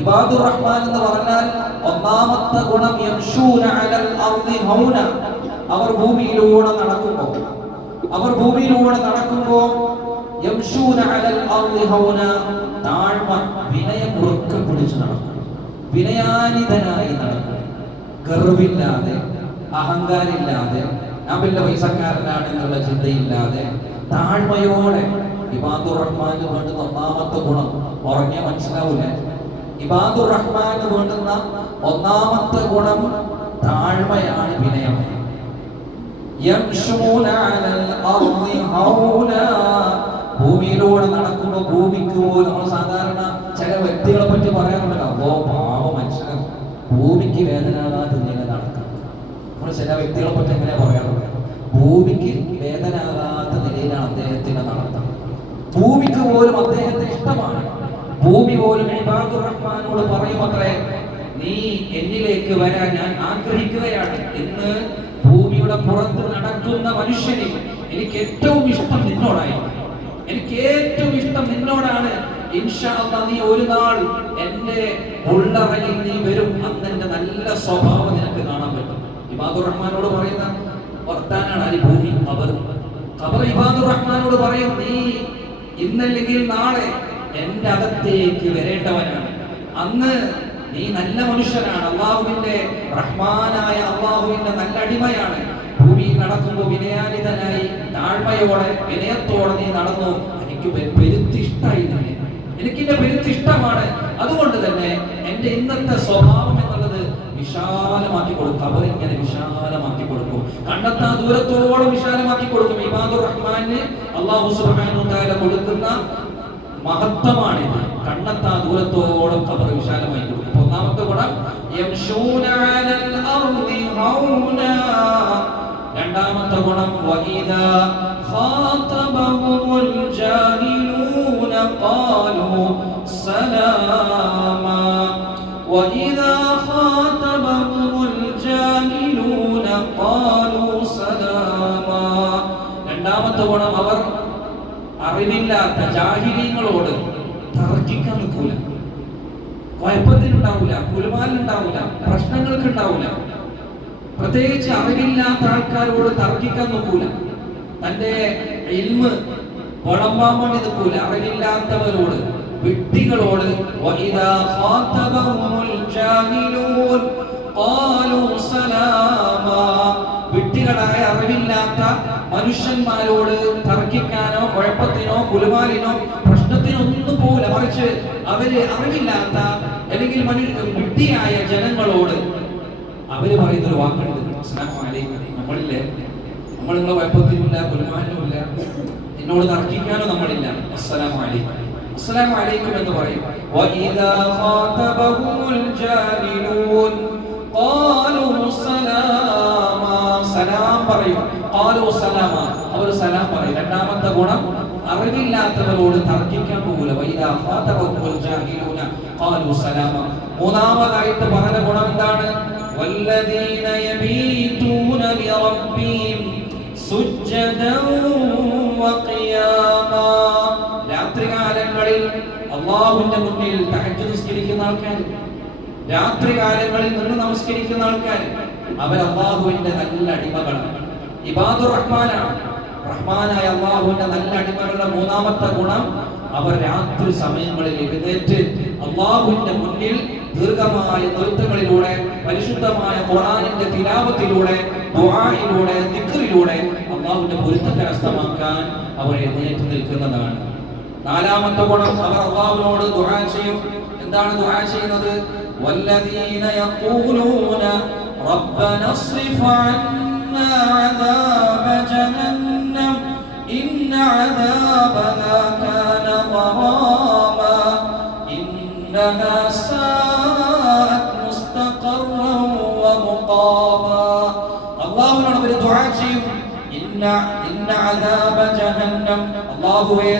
ഇബാദുർ റഹ്മാൻ എന്ന് പറഞ്ഞാൽ ഒന്നാമത്തെ ഗുണം യംശൂന അലൽ അർദി ഹൗന. അവർ ഭൂമിയിലൂടെ നടക്കുമ്പോൾ യംശൂന അലൽ അർദി ഹൗന, താഴ്മ വിനയം ഉറക്കെ പിടിച്ച് നടക്കും, വിനയാനിതനായി നടക്കും, ഗർവില്ലാതെ അഹങ്കാരമില്ലാതെ ഞാൻ വലിയ പൈസക്കാരനാണ് എന്നുള്ള ചിന്തയില്ലാതെ താഴ്മയോടെ. ഇബാദുർ റഹ്മാന് വേണ്ടുന്ന ഒന്നാമത്തെ ഗുണം ഉറങ്ങിയ മനസ്സിലാവൂല. ഇബാദുർ റഹ്മാന് വേണ്ടുന്ന ഒന്നാമത്തെ ഗുണം താഴ്മയാണ്, വിനയം. യംശൂന അലൽ അർദി ഹൗന, ഭൂമിയിലൂടെ നടക്കുമ്പോൾ ഭൂമിക്ക് പോലും നമ്മൾ സാധാരണ ചില വ്യക്തികളെ പറ്റി പറയാറുണ്ടല്ലോ, അല്ലോ പാവ മനുഷ്യൻ ഭൂമിക്ക് വേദനാകാതെ ഇങ്ങനെ നടക്കണം. നമ്മൾ ചില വ്യക്തികളെ പറ്റി എങ്ങനെ പറയാറുണ്ട്, ഭൂമിക്ക് വേദനാകാത്ത നിലയിലാണ് അദ്ദേഹത്തിന്റെ നടത്തം. ഭൂമിക്ക് പോലും അദ്ദേഹത്തെ ഇഷ്ടമാണ്. ഭൂമി പോലും ഇബാദുർ റഹ്മാനോട് പറയും അത്രേ, നീ എന്നിലേക്ക് വരാൻ ഞാൻ ആഗ്രഹിക്കുകയാണ്. ഇന്ന് ഭൂമിയുടെ പുറത്ത് നടക്കുന്ന മനുഷ്യനെ എനിക്ക് ഏറ്റവും ഇഷ്ടം നിന്നോടായിരുന്നു, എനിക്ക് ഏറ്റവും ഇഷ്ടം നിന്നോടാണ്. ഇൻഷാ അല്ലാഹ് നീ ഒരു നാൾ എന്റെ ഉള്ളറയിൽ നീ വരും, അന്ന് എന്റെ നല്ല സ്വഭാവം നിനക്ക് കാണാൻ പറ്റും. ഇബാദുർ റഹ്മാനോട് പറയുന്ന വർത്താനാണ് ഈ ഭൂമി. ഖബർ ഇബാദുർ റഹ്മാനോട് പറയും, നീ ഇന്നല്ലെങ്കിൽ നാളെ എന്റെ അകത്തേക്ക് വരേണ്ടവനാണ്. അന്ന് നീ നല്ല മനുഷ്യനാണ്, അള്ളാഹുവിന്റെ റഹ്മാനായ അള്ളാഹുവിന്റെ നല്ല അടിമയാണ്. ഭൂമിയിൽ നടക്കുമ്പോൾ വിനയാനിതനായി താഴ്മയോടെ വിനയത്തോടെ നീ നടന്നു. എനിക്ക് പെരുത്തിഷ്ടായി നിന്നെ, എനിക്കിന്റെ പെരുത്തിഷ്ടമാണ്. അതുകൊണ്ട് തന്നെ എന്റെ ഇന്നത്തെ സ്വഭാവം എന്നുള്ളത് വിശാലമാക്കി കൊടുക്കും. അവർ ഇങ്ങനെ വിശാലമാക്കി കൊടുക്കും, കണ്ടെത്താ ദൂരത്തോളം വിശാലമാക്കി കൊടുക്കും. ഇബാദുർ റഹ്മാന് അല്ലാഹു സുബ്ഹാനഹു വ തആല കൊടുക്കുന്ന മഹത്വമാണിത്. കണ്ണെത്താ ദൂരത്തോളം ഖബർ വിശാലമായി കൊടുക്കും. ഒന്നാമത്തെ ഗുണം യംശൂന അലൽ അർദി ഹൗന. രണ്ടാമത്തെ ഗുണം വഇദാ ഖാതബഹുൽ ജാഹിലൂന ഖാലൂ സലാമാ. വഇദാ ഖാതബഹുൽ ജാഹിലൂന ഖാലൂ സലാമാ. രണ്ടാമത്തെ ഗുണം, അവർ അറിവില്ലാത്ത ജാഹിലീങ്ങളോട് തർക്കിക്കാൻ നിൽക്കൂല, കുഴപ്പത്തിനുണ്ടാവൂല, കുലുമാലുണ്ടാവൂല, പ്രശ്നങ്ങൾക്ക് ഉണ്ടാവൂല. പ്രത്യേകിച്ച് അറിവില്ലാത്ത ആൾക്കാരോട് തർക്കിക്കാൻ നിൽക്കൂല, തന്റെ ഇൽമ് വളമ്പാൻ വേണ്ടി നിൽക്കൂല. അറിവില്ലാത്തവരോട്, വിഡ്ഢികളോട് വഇദാ ഖാതബഹുൽ ജാഹിലൂൻ ഖാലൂ സലാമാ. വിഡ്ഢികളായ അറിവില്ലാത്ത മനുഷ്യന്മാരോട് തർക്കിക്കാനോ കുഴപ്പത്തിനോ കുലുമാലിനോ പ്രശ്നത്തിനോ ഒന്നും പോകില്ല. മറിച്ച് അവര് അറിവില്ലാത്ത അല്ലെങ്കിൽ വിഡ്ഢിയായ ജനങ്ങളോട് അവര് പറയുന്നൊരു വാക്കുണ്ട്, അസ്സലാമു അലൈക്കും. നമ്മളില്ലേ, നമ്മൾ നിങ്ങളെ കുഴപ്പത്തിനുമില്ല, കുലുമാലിനുമില്ല, എന്നോട് തർക്കിക്കാനോ നമ്മളില്ല. അസ്സലാമു അലൈക്കും, അസ്സലാമു അലൈക്കും എന്ന് പറയും. വഇദാ ഖാതബഹുൽ ജാഹിലൂൻ ഖാലൂ സലാമാ. സലാം പറയും. ഖാലൂ സലാമാ, അവർ സലാം പറയും. രണ്ടാമത്തെ ഗുണം, അറിവില്ലാത്തവരോട് തർക്കിക്കാൻ പോകില്ല. വഇദാ ഖാതബഹുൽ ജാഹിലൂന ഖാലൂ സലാമാ. മൂന്നാമതായിട്ട് പറഞ്ഞ ഗുണം എന്താണ്? വല്ലദീന യബീതൂന ലിറബ്ബിഹിം സുജ്ജദൻ വഖിയാമാ. രാത്രികാലങ്ങളിൽ അല്ലാഹുവിന്റെ മുന്നിൽ തഹജ്ജുദ് നിസ്കരിക്കുന്ന ആൾക്കാർ, രാത്രികാലങ്ങളിൽ നിന്ന് നമസ്കരിക്കുന്ന ആൾക്കാർ, അവർ അല്ലാഹുവിന്റെ നല്ല അടിമകളാണ്. ഇബാദുർ റഹ്മാനാണ്. റഹ്മാനായ അല്ലാഹുവിന്റെ നല്ല അടിമകളുടെ മൂന്നാമത്തെ ഗുണം, അവർ രാത്രി സമയങ്ങളിൽ എഴുന്നേറ്റ് അല്ലാഹുവിന്റെ മുന്നിൽ ദീർഘമായ നൃത്തങ്ങളിലൂടെ, പരിശുദ്ധമായ ഖുർആനിന്റെ തിലാവത്തിലൂടെ, ദുആയിലൂടെ, ദിക്റിലൂടെ അല്ലാഹുവിന്റെ പൊരുത്തം കരസ്ഥമാക്കാൻ അവർ എഴുന്നേറ്റ് നിൽക്കുന്നതാണ്. നാലാമത്തെ ഗുണം, അവർ അല്ലാഹുവിനോട് ദുആ ചെയ്യും. എന്താണ് ദുആ ചെയ്യുന്നത്? വല്ലദീന യഖൂലൂന റബ്ബന അസ്രിഫ് അന്നാ അദാബ ജഹന്നം ഇന്ന അദാബഹാ കാന ഗറാമാ ഇന്നഹാ സാഅത് മുസ്തഖറൻ വമുഖാമാ. അല്ലാഹുവിനോട് അവർ ദുആ ചെയ്യും. ഇന്ന അദാബ ജഹന്നം, അല്ലാഹുവേ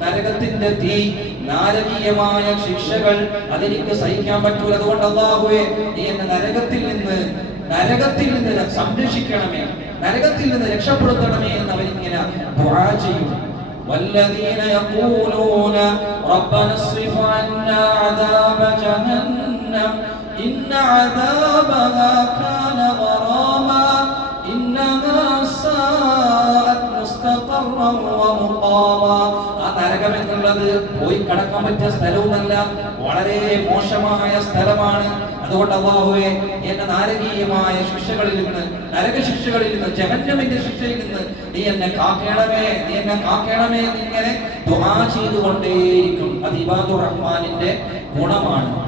നരകത്തിന്റെ തീ, നാരകീയമായ ശിക്ഷകൾ അതെനിക്ക് സഹിക്കാൻ പറ്റൂല. അതുകൊണ്ട് അല്ലാഹുവേ നീ എന്നെ നരകത്തിൽ നിന്ന് സംരക്ഷിക്കണമേ, നരകത്തിൽ നിന്ന് രക്ഷപ്പെടുത്തണമേ എന്ന് അവരിങ്ങനെ ദുആ ചെയ്യും. والذين يقولون ربنا اصرف عنا عذاب جهنم إن عذابها كان غراما إنها ساءت مستقرا ومقاما. ആ നരകം എന്നുള്ളത് പോയി കടക്കാൻ പറ്റിയ സ്ഥലവുമല്ല, വളരെ മോശമായ സ്ഥലമാണ്. അതുകൊണ്ട് അല്ലാഹുവേ, എന്നെ നാരകീയമായ ശിക്ഷകളിൽ നിന്ന്, നരകശിക്ഷകളിൽ നിന്ന്, ജഹന്നമിന്റെ ശിക്ഷയിൽ നിന്ന് നീ എന്നെ കാക്കണമേ, നീ എന്നെ കാക്കണമേ എന്നിങ്ങനെ ദുആ ചെയ്തുകൊണ്ടേയിരിക്കും. അത് ഇബാദുർ റഹ്മാനിന്റെ ഗുണമാണ്.